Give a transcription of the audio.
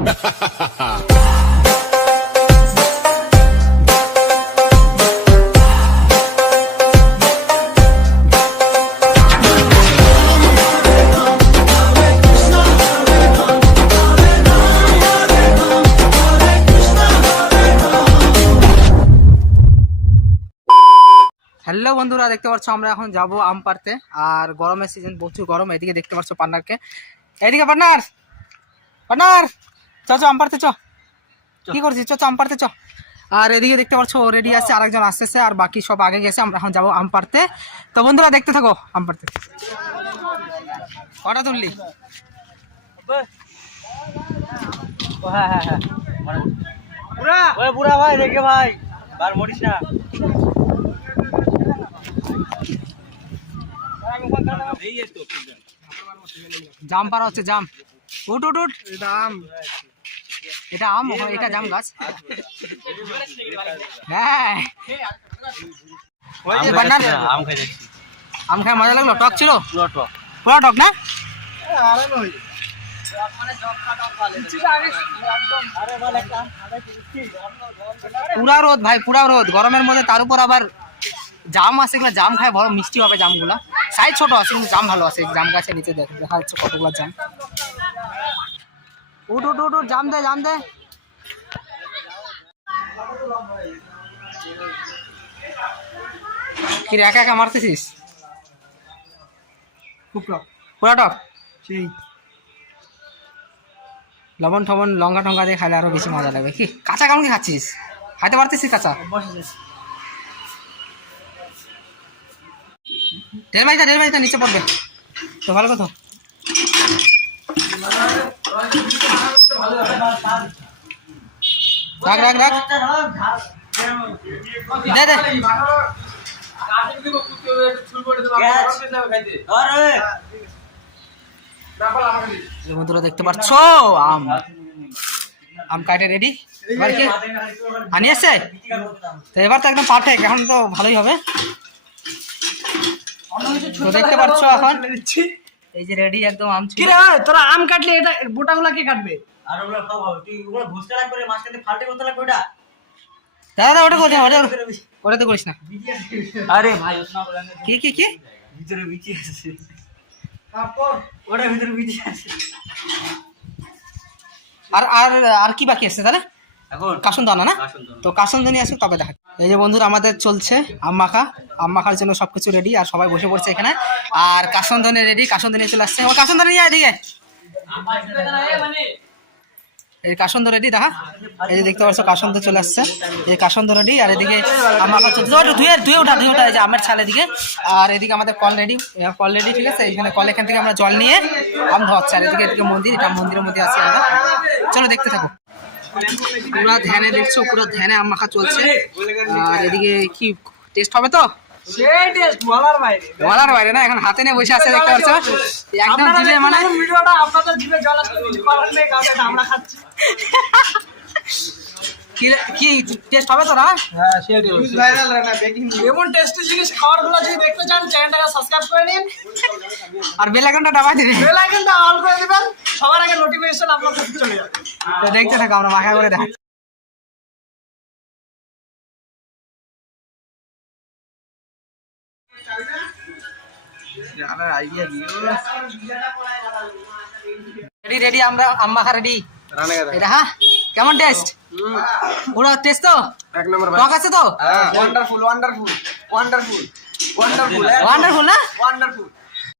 Hello বন্ধুরা, দেখতে পাচ্ছ আমরা এখন যাব আম পাড়তে। আর গরমের সিজন, প্রচুর গরম। এদিকে দেখতে পাচ্ছ পার্টনারকে, এদিকে পার্টনার পার্টনার চ আম পাড়তে চ। কি করছিস? চ আম পাড়তে চ। আর এদিকে দেখতে পাচ্ছ রেডি আছে, আরেকজন আসতেছে, আর বাকি সব আগে গেছে। আমরা এখন যাবো আম পাড়তে। তো বন্ধুরা দেখতে থাকো আম পাড়তে। কটা তুললি? হ্যাঁ হ্যাঁ হ্যাঁ বুড়া ভাই রেখে ভাই আর মরিস না। জাম পাড়া হচ্ছে, জাম। উঠ উঠ উঠ। এটা আম, এটা জাম গাছ। হ্যাঁ আম খাই মজা লাগলো? টক ছিল? পুরো টক না? পুরা রোদ ভাই, পুরা রোদ গরমের মধ্যে। তার উপর আবার জাম আছে, এগুলো জাম খায় বড় মিষ্টি হবে জামগুলা। সাইজ ছোট আছে কিন্তু জাম ভালো আছে। জাম গাছের নিচে দেখা যাচ্ছে কতগুলো জাম। উঠ উঠ উঠ উঠ, জাম দে জাম দে। কি রে, একা একা মারতেছিস? পুরা টক। সেই লবণ টবণ লঙ্কা টঙ্কা দিয়ে খাইলে আরো বেশি মজা লাগবে। কি কাঁচা কেমন কি খাচ্ছিস? খাইতে পারতেছিস কাঁচা? ঢের মাইটা নিচে পড়বে তো, ভালো কথা। রাখ রাখ রাখ, দে দে। বন্ধুরা দেখতে পাচ্ছ আম, আম কাটে রেডি। এবার কি আনি আসছে? তো এবার তো একদম পারফেক্ট, এখন তো ভালোই হবে। তো দেখতে পাচ্ছ এখন এই যে রেডি একদম আম। কি রে তোরা আম কাটলে এটা বোটাগুলা কে কাটবে? আর ওগুলা খাও তুই, ওগুলা ঘুষতে লাগবে রে, মাঝখানে ফালতে করতে লাগবে ওটা। দাদা ওটা কোথায়? ওটা তো করিস না। আরে ভাই ওটা বলেন কি কি কি ভিতরে বিচি আছে, তারপর ওটা ভিতরে বিচি আছে। আর আর আর কি বাকি আছে তাহলে? এখন কাসুন্দানা না? তো কাসুন্দানি আসুক তবে দেখা। এই যে বন্ধুরা আমাদের চলছে আম মাখা। আম মাখার জন্য সবকিছু রেডি, আর সবাই বসে পড়ছে এখানে। আর কাসুন্দানি রেডি, কাসুন্দানি চলে আসছে। আমার কাসুন্দানি এদিকে, এই কাসন্দ রেডি দেখা। এই যে দেখতে পাচ্ছ কাসন্দ চলে আসছে, এই কাসন্দ রেডি। আর এদিকে আম মাখা চলছে। ধুয়ে ওঠা এই যে আমের ছাল এদিকে। আর এদিকে আমাদের কল রেডি, ঠিক আছে। এইখানে কল, এখান থেকে আমরা জল নিয়ে আম ধোয়াচ্ছি। আর এদিকে মন্দির, এটা মন্দিরের মধ্যে আছে আমরা। চলো দেখতে থাকো। পুরা ধ্যানে দেখছো, পুরো ধ্যানে আম মাখা চলছে। আর এদিকে কি টেস্ট হবে তো? বলার বাইরে না, এখন হাতে নিয়ে বসে আছে দেখতে পাচ্ছ একদম জিভে, মানে ভিডিওটা আপনাদের জিভে জল আসছে, কিছু করার নেই, কারণ আমরা খাচ্ছি। কি টেস্ট হবে তো না? হ্যাঁ সেটাই নিউজ ভাইরাল রে না, ব্রেকিং নিউজ। এমন টেস্টি জিনিস খাবারগুলো যদি দেখতে চান চ্যানেলটাকে সাবস্ক্রাইব করে নিন, আর বেল আইকনটা দাবাই দিবেন। বেল আইকনটা অন করে দিবেন, সবার আগে নোটিফিকেশন আপনার কাছে চলে যাবে। তো দেখতে থাকো, আমরা মাখা করে দেখাচ্ছি। রেডি আমরা আম মাখা রেডি। এটা হ্যাঁ, কেমন টেস্ট? পুরো টেস্ট তো এক নম্বর ভাই, টক আছে তো? Wonderful wonderful wonderful wonderful wonderful না? ওয়ান্ডারফুল।